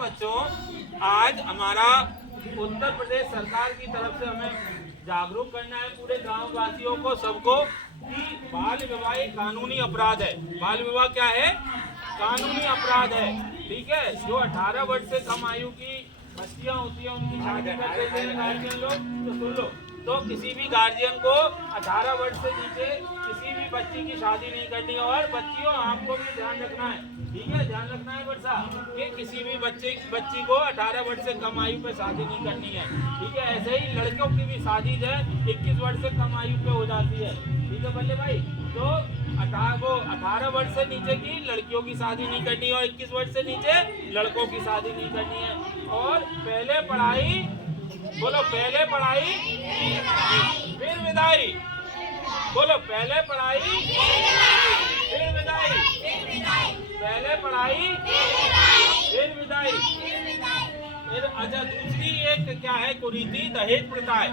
बच्चों, आज हमारा उत्तर प्रदेश सरकार की तरफ से हमें जागरूक करना है पूरे गांव वासियों को, सबको, कि बाल विवाह एक कानूनी अपराध है। बाल विवाह क्या है? कानूनी अपराध है। ठीक है। जो 18 वर्ष से कम आयु की बच्चियां होती हैं उनकी शादी कर देते हैं गार्जियन लोग। तो सुन लो, तो किसी भी गार्जियन को 18 वर्ष से नीचे किसी भी बच्ची की शादी नहीं करनी है। और बच्चियों, आपको भी ध्यान रखना है, ठीक है, ध्यान रखना है वर्षा, कि किसी भी बच्ची को 18 वर्ष से कम आयु पे शादी नहीं करनी है। ठीक है। ऐसे ही लड़कियों की भी शादी जो है 21 वर्ष से कम आयु पे हो जाती है। ठीक है बल्ले भाई। तो 18 वर्ष से नीचे की लड़कियों की शादी नहीं करनी है और 21 वर्ष से नीचे लड़कों की शादी नहीं करनी है। और पहले पढ़ाई, बोलो पहले पढ़ाई फिर विदाई। बोलो पहले पढ़ाई फिर विदाई। पहले पढ़ाई फिर विदाई। फिर अच्छा, दूसरी एक क्या है कुरीति? दहेज प्रथा है।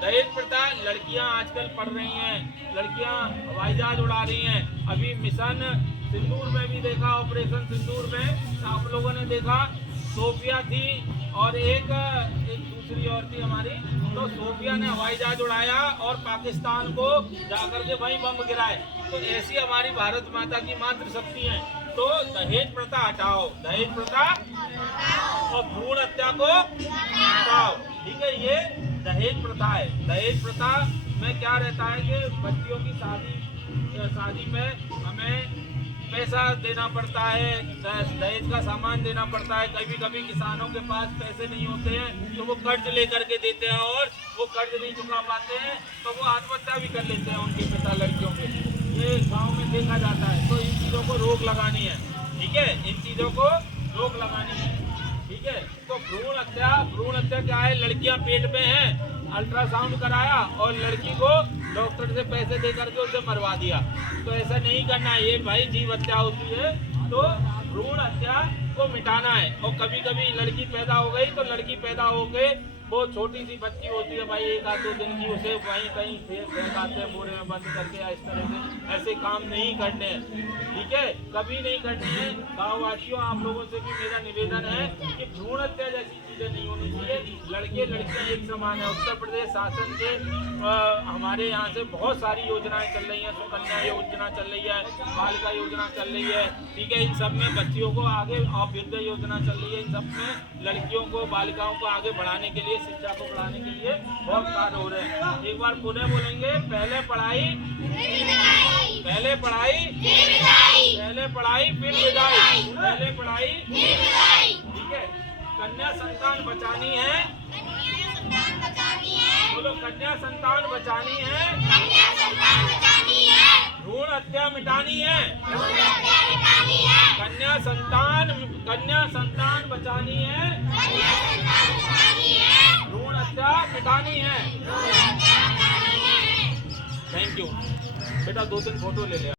दहेज प्रथा, लड़कियां आजकल पढ़ रही हैं, लड़कियां हवाई जहाज उड़ा रही हैं। अभी मिशन सिंदूर में भी देखा, ऑपरेशन सिंदूर में आप लोगों ने देखा, सोफिया थी और एक दूसरी और थी हमारी। तो सोफिया ने हवाई जहाज उड़ाया और पाकिस्तान को जाकर के वहीं बम गिराए। तो ऐसी हमारी भारत माता की मातृ शक्ति है। तो दहेज प्रथा हटाओ, दहेज प्रथा और भ्रूण हत्या को हटाओ। ठीक है। ये दहेज प्रथा है। दहेज प्रथा में क्या रहता है कि बच्चियों की शादी में हमें पैसा देना पड़ता है, दहेज का सामान देना पड़ता है। कभी कभी किसानों के पास पैसे नहीं होते हैं तो वो कर्ज लेकर के देते हैं और वो कर्ज नहीं चुका पाते हैं तो वो आत्महत्या भी कर लेते हैं उनके पिता लड़कियों के। ये गांव में देखा जाता है। तो इन चीज़ों को रोक लगानी है। ठीक है। इन चीज़ों को रोक लगानी है। ठीक है। तो भ्रूण हत्या क्या है? लड़कियां पेट में हैं, अल्ट्रासाउंड कराया और लड़की को डॉक्टर से पैसे दे करके उसे मरवा दिया। तो ऐसा नहीं करना है। ये भाई जीव हत्या होती है। तो भ्रूण हत्या को मिटाना है। और कभी कभी लड़की पैदा हो गई तो लड़की पैदा हो गई, वो छोटी सी बच्ची होती है भाई, 1-2 दिन की, उसे वहीं कहीं फेंकाते हैं बोरे में बंद करके। इस तरह से ऐसे काम नहीं करने हैं। ठीक है। कभी नहीं करने हैं। गाँववासियों, आप लोगों से भी मेरा निवेदन है कि भ्रूण हत्या जैसी चीजें नहीं होनी चाहिए। लड़के लड़कियां एक समान है। उत्तर प्रदेश शासन के हमारे यहाँ से बहुत सारी योजनाएं चल रही हैं। सुकन्या योजना चल रही है, बालिका योजना चल रही है। ठीक है। इन सब में बच्चियों को आगे, और वृद्ध योजना चल रही है। इन सब में लड़कियों को, बालिकाओं को आगे बढ़ाने के लिए, शिक्षा को बढ़ाने के लिए बहुत कार्य हो रहे हैं। एक बार पुनः बोलेंगे, पहले पढ़ाई पहले पढ़ाई पहले पढ़ाई फिर विदाई। पहले पढ़ाई। ठीक है। कन्या संतान बचानी है। बोलो कन्या संतान बचानी है। भ्रूण हत्या मिटानी है। कन्या संतान बचानी है। भ्रूण हत्या मिटानी है। थैंक यू बेटा। 2-3 फोटो ले ले।